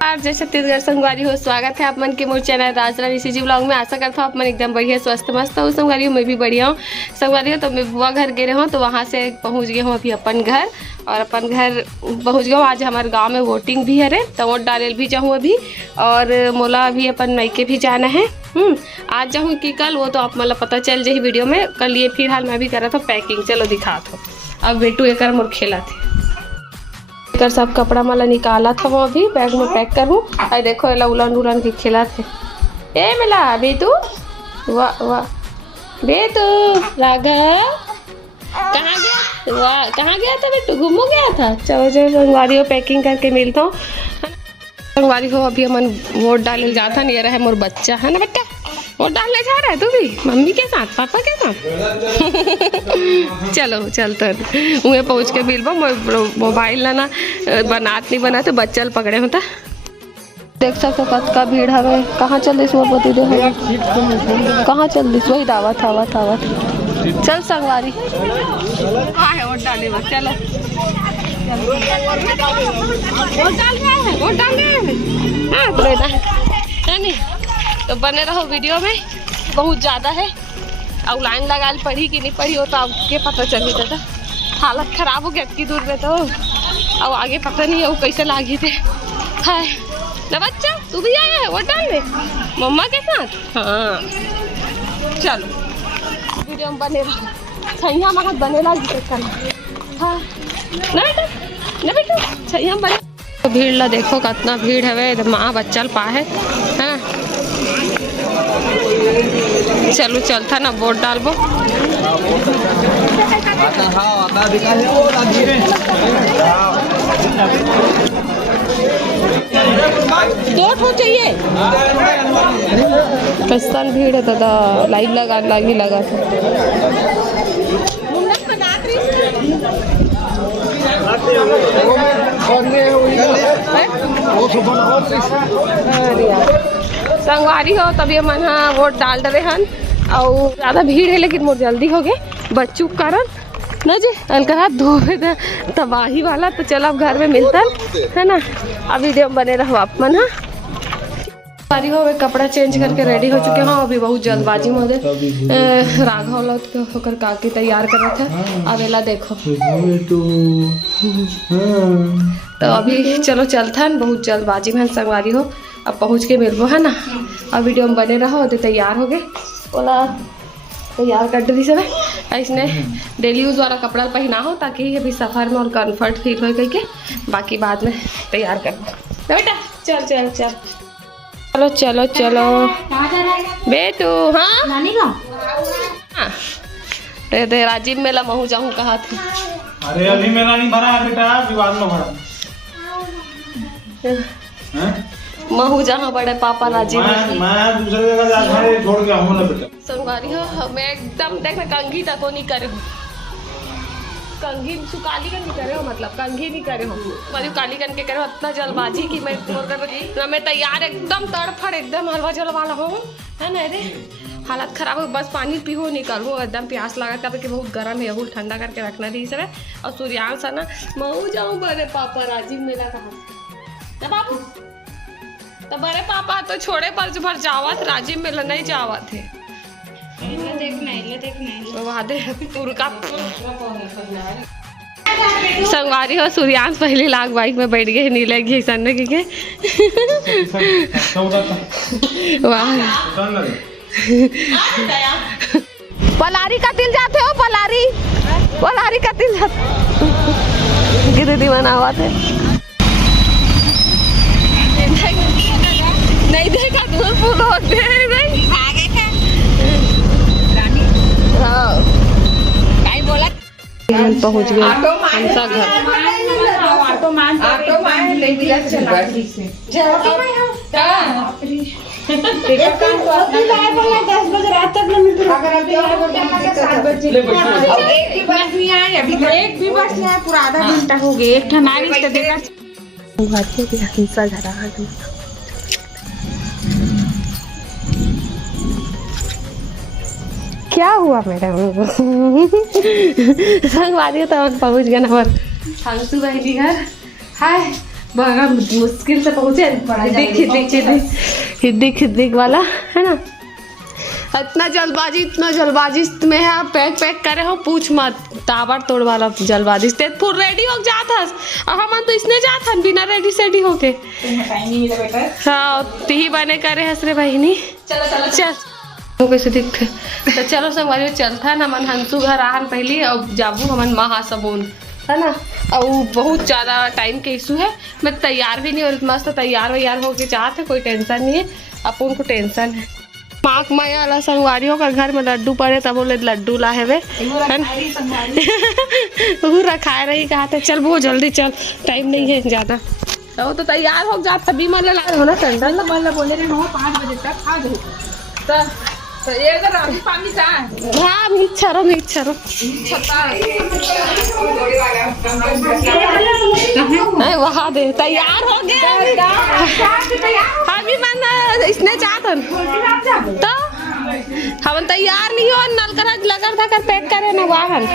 जय छत्तीसगढ़ संगवारी हो। स्वागत है आप मन के मोर चैनल राजरा ऋषि ब्लॉग में। आशा करता हूँ आप मन एकदम बढ़िया स्वस्थ मस्त हो। संगवारी हो मैं भी बढ़िया हूँ। संगवारी हो तो मैं बुआ घर गए हूँ, तो वहाँ से पहुँच गए हूँ अभी अपन घर, और अपन घर पहुँच गया हूँ। आज हमारे गांव में वोटिंग भी है रे, तो वोट डाले भी जाऊँ अभी, और मोला अभी अपन मैके भी जाना है। आज जाऊँ कि कल वो तो आप मतलब पता चल जाए वीडियो में। कल ये फिलहाल मैं भी कर रहा था पैकिंग, चलो दिखा था। अब बेटू एक मोर खेला थे कर सब कपड़ा माला निकाला था, वो अभी बैग में पैक करूँ। अरे देखो एला उलन उलन के खेला थे। ए मिला बेतू, वाह वाह बेतू। राघव कहाँ गया? वाह कहाँ गया था बेटू? घूमो गया था। चलो चलो संगवारी हो पैकिंग करके मिलता हूँ। संगवारी हो अभी हम वोट डालने जाता नहीं रहा है मोर बच्चा है ना बेटा, वोट डालने जा रहा है तू भी मम्मी के साथ पापा के साथ। चलो चलते वहीं पहुँच के मिलबो। मोबाइल ना बनात नहीं बना तो बच्चल पकड़े होता। देख सकते कतका भीड़ हवे। कहाँ चल दिस मोर पति दे, कहाँ चल दिस? वही दावत आवत आवत। चल संगवारी हाँ है वोट डाले बस। चलो वोट डाल रहा है, वोट डाल रहा है। हाँ लेना है नहीं तो बने रहो वीडियो में। बहुत ज़्यादा है और लाइन लगा पड़ी कि नहीं पड़ी हो तो आपके पता चल जाता। हालत ख़राब हो गया इतनी दूर में, तो अब आगे पता नहीं है वो कैसे लागी थे। हाय ना बच्चा तू भी आया है वोट डालने मम्मा के साथ? हाँ चलो वीडियो में बने रहो। सही हमारा बने लगी हाँ ना बेटा, ना बेटा सही हम बने। तो भीड़ ला देखो कितना भीड़ है, माँ बच्चा पा है। हाँ चलो चलता ना वोट डालबो। दो चाहिए किसान भीड़ है दादा। लाइव लगा था। संगवारी हो तभी मन हाँ वोट डाल डरे हन और ज़्यादा भीड़ है, लेकिन मोर जल्दी हो गए बच्चों के कारण न जी। अलकरा धूप तबाही वाला, तो चलो अब घर में मिलता है ना। अब वीडियो में बने रहो आप मन। हाँ सारी हो गए, कपड़ा चेंज करके रेडी हो चुके हैं। अभी बहुत जल्दबाजी में राघव लौट होकर काकी तैयार कर रहा था। अब एला देखो तो अभी चलो चलता है। बहुत जल्दबाजी में संगवारी हो, अब पहुंच के मिलबो है ना। अब वीडियो में बने रहो। तो तैयार हो गए बोला तैयार कर दी सब ऐसने डेली यूज वाला कपड़ा पहना हो, ताकि अभी सफ़र में और कंफर्ट फील हो करके बाकी बाद में तैयार कर बेटा। चल चल चल चलो चलो चलो बेटू। हाँ नानी का हाँ दे राजीव मेला महू जाऊँ कहा थी। अरे अभी मेला नहीं भरा है बेटा, विवाद में भरा महू जहाँ बड़े पापा राजीव मैं दूसरे जगह जाकर छोड़ के आऊँ ना बेटा। संगवारी हो मैं एकदम देख कंघी तक नहीं करे हो, कंघी सुकाली कन नहीं करे हो, मतलब कंघी नहीं करे हो मतलब काली कन के करे हो। इतना जल्दबाजी की मैं तैयार एकदम तड़फड़ एकदम हलवा जल वाला हूँ है ना। रे हालत खराब हो, बस पानी पीहो निकलो एकदम प्यास लगा था कि बहुत गर्म है। यहूँ ठंडा करके रखना थी सब। और सूर्यांश है ना महू जाऊँ बड़े पापा राजीव मेला कहा बाबू, तो बड़े पापा तो छोड़े पर जो भर जावत, राजीव मेला नहीं जावत है। संगवारी हो सूर्यांश पहले लाख बाइक में बैठ गए नीले घी सन के वाह। पलारी का तिल जाते हो, पलारी पलारी का तिल जाते दीदी मनावा थे। नहीं देखा दूर फूल होते नहीं बोला पहुँच गए हमसा घर। एक भी बस नहीं है, पूरा आधा घंटा हो गया। एक ठनारी देखा हमसा घर। क्या हुआ मैडम? संगवारी तो पहुँच गया ना हमारे हंसू बहनी घर। हाय बड़ा मुश्किल से पहुंचे। दिख वाला है ना। इतना जल्दबाजी में है। आप पैक करे हो पूछ मत। ताबड़ तोड़ वाला जल्दबाजी ते पूर रेडी हो जात हस और हम तो इसने जात हन बिना रेडी सेडी होके। हाँ ती बने करे हस रे बहिनी। चल कैसे दिखते तो चलो संगवारी चलता ना मन हंसू घर आहन पहले और जाबू हमन महासमुंद है ना। और बहुत ज़्यादा टाइम के इशू है। मैं तैयार भी नहीं हो रही मस्त तैयार होके चाहते कोई टेंशन नहीं है। अपन को टेंशन है। पाक माया वाला संगवारियों का घर में लड्डू पड़े तब बोले लड्डू लाए वे वो रखाए रही कहा था। चल वो जल्दी चल टाइम नहीं है ज़्यादा। वो तो तैयार हो जाता तभी मन लगा हो ना टेंशन बोले रहे 5 बजे तक आ जाओ तो ये अगर अभी पानी का हाँ मिच्छरो वहाँ दे तैयार हो गए। अभी मन इसने चाहता तो हम तैयार नहीं हो नल कर लगा था कर पैक करे ना वाहन।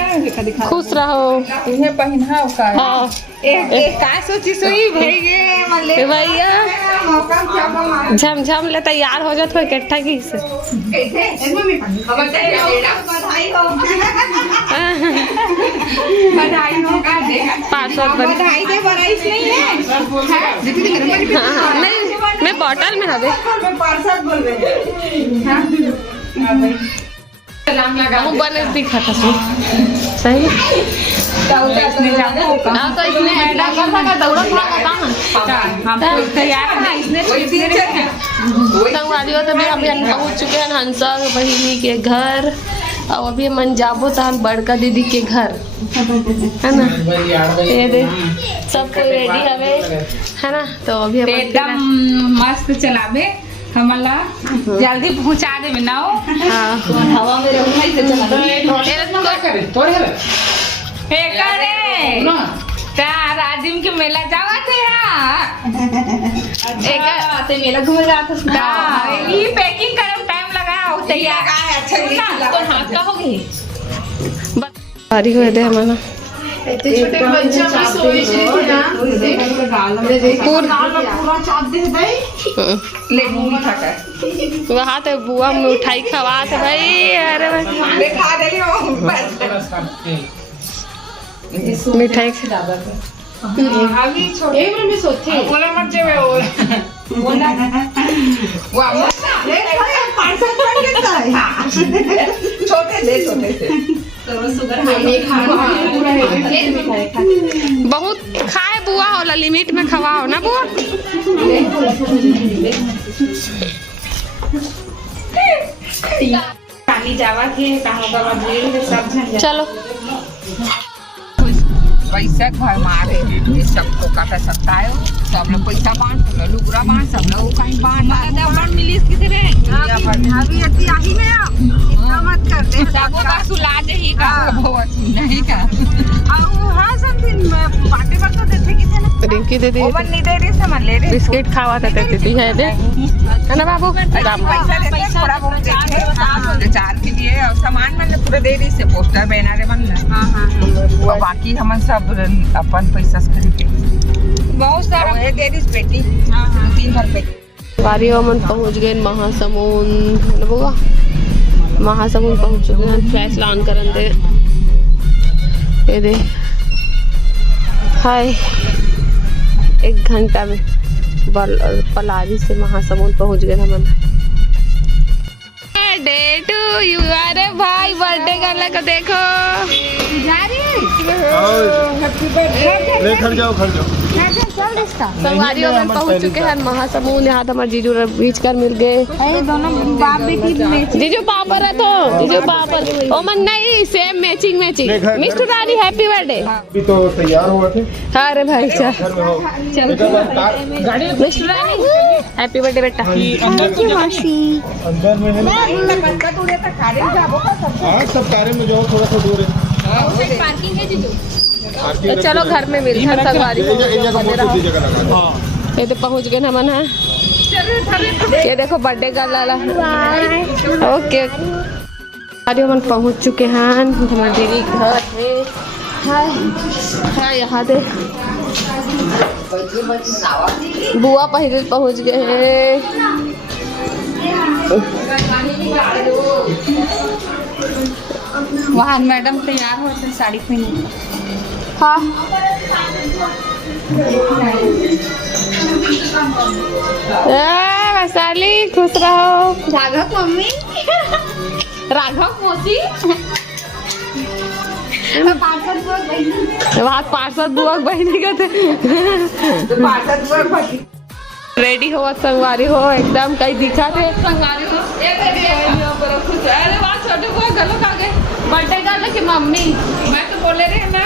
खुश रहो इन्हें पहनाओ का। हाँ एक का सोची सोई भैया झम ले तैयार हो जात हो इकट्ठा की से। नहीं मैं बॉटल में हवे बने दिखा था सही। संगवारियों तभी अभी हम पहुँच चुके हैं हंसा बहिनी के घर और अभी मन जाबो तो हम बड़का दीदी के घर है ना। ये दे सब कोई रेडी हवे है ना। तो अभी एकदम मस्त चलावे हमला जल्दी पहुंचा दे ना। हाँ हवा में रहूं नहीं तो चला राजिम के मेला जावा थे। मेला घूमे जाता ये पैकिंग करे टाइम लगा तैयार अच्छा तो हाथ का होगी बारी हो दे हमारा वहाँ तो बुआ मिठाई खवा थे भाई। अरे मिठाई बहुत खाए बुआ होला लिमिट में खवाओ ना बुआ। जावा के चलो पैसा घर मारे सबको काटा सकता है। सब लोग पैसा बांट लुगरा बांट सब लोग कहीं बांट मिली किधर अभी आही में इतना मत कर दे सबको का सुला दे ही का बहुत नहीं का और हां समथिंग पार्टी पर तो देते किथे ना रिंकी दीदी ओवन नहीं दे रही समझ ले रही बिस्किट खावा था दीदी है दे है ना बाबू पैसा देते थोड़ा बहुत देते चार के लिए और सामान मैंने पूरा दे रही से पोस्टर बना रे मन। हां और बाकी हम सब अपन पैसा से खरीदे बहुत सारा है दे रही पेटी। हां 3 पेटी वारी मन पहुंच गए महासमुंद बुआ। महासमुंद पहुंच चुके हैं। फ्लैश ऑन करन दे ये दे हाय 1 घंटा में पलारी से महासमुंद पहुंच गए हम। डे टू यू अरे भाई बर्थडे करने को देखो जा रही है। घर जाओ संगवारियों में पहुंच चुके हैं महासमुंद। यहाँ तो हमारे जीजू बीच कर मिल गए। दोनों बाप बेटी जीजू पापा रहे तो जीजू पापा ओ मन नहीं सेम मैचिंग मिस्टर रानी हैप्पी बर्थडे। अभी तो तैयार हुआ थे। अरे भाई चल मिस्टर रानी हैप्पी बर्थडे बेटा। अंदर में है सब कार्य में जाओ थोड़ा सा दूर है। पार्किंग है जीजू तो चलो घर में मिलते हैं संगवारी। ये तो पहुंच गए हम है। ये देखो बर्थडे का लाला ओके हम पहुंच चुके हैं। हमारे दीदी घर है। हाय यहाँ दे बुआ पहले पहुंच गए हैं। वहाँ मैडम तैयार हो तो साड़ी पहनी। हाँ वैशाली खुश रहो। राघव मम्मी राघव मोसी वहाँ पार्षद बुआ बहनी का थे। रेडी हो संगवारी हो एकदम कहीं दिखा थे संगवारी हो। अरे वाह छोटे बुआ गलो खा गए बर्थडे गर्ल की मम्मी। मैं तो बोले रहे ना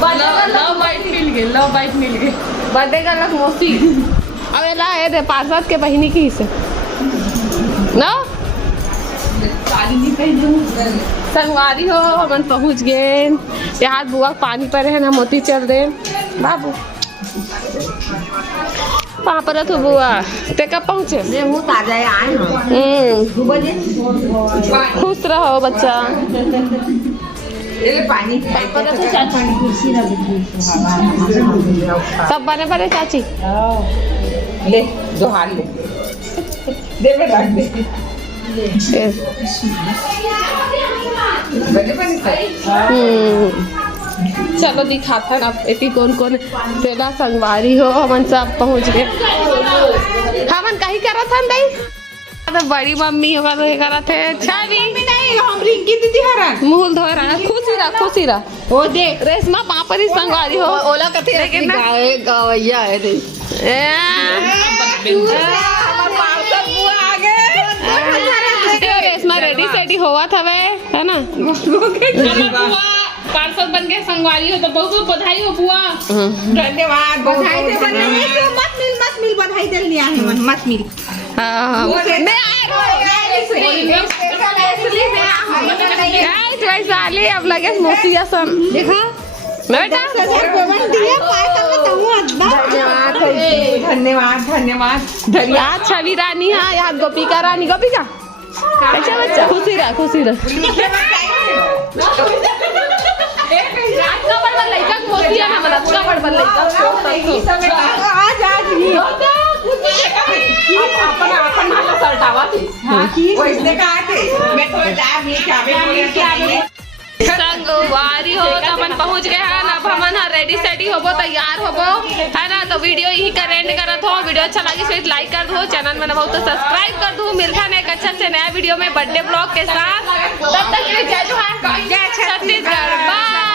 लव बाइट मिल गए बर्थडे गर्ल मोसी। अब ला है पार्षद के बहनी की से ना संगवारी हो हम पहुँच गए। यहाँ बुआ पानी पर है ना मोती चल रहे बाबू वहाँ पर तो बुआ ते कब पहुँचे? खुश रहो बच्चा। पानी सब बने बने चाची ले दो हाथ ले दे रख दे। चलो दिखाता है अब इतनी कौन कौन तेरा संगवारी हो हम सब पहुँच गए। हमन कहीं करा था नहीं तो बड़ी मम्मी होगा तो करा थे छवि नहीं हम रिंकी दीदी हरन मुंह धो रहा खुशी रहा वो देख रेशमा पापा ही संगवारी हो ओला कथे लेकिन गवैया है रे रेशमा रेडी सेडी हुआ था वे है ना पार्षद बन के संगवारी हो तो बहुत बधाई हो बुआ। धन्यवाद बधाई दे मत मिल बधाई दे लिया है मत मिल। मैं वैशाली अब लगे मोतिया सन देखा बेटा धन्यवाद छवि रानी हाँ यहाँ गोपिका कैसा बच्चा खुशी रहा संगवारी हो तो अपन पहुंच गए हैं अब हमन रेडी सेडी होबो तैयार होबो है ना। तो वीडियो यही कर एंड करत हो। वीडियो अच्छा लगी तो लाइक कर दो चैनल में नवा तो सब्सक्राइब कर दो। मिलता है एक अच्छा से नया वीडियो में बर्थडे ब्लॉग के साथ। तब तक के लिए जय जोहार जय छत्तीसगढ़ बाय।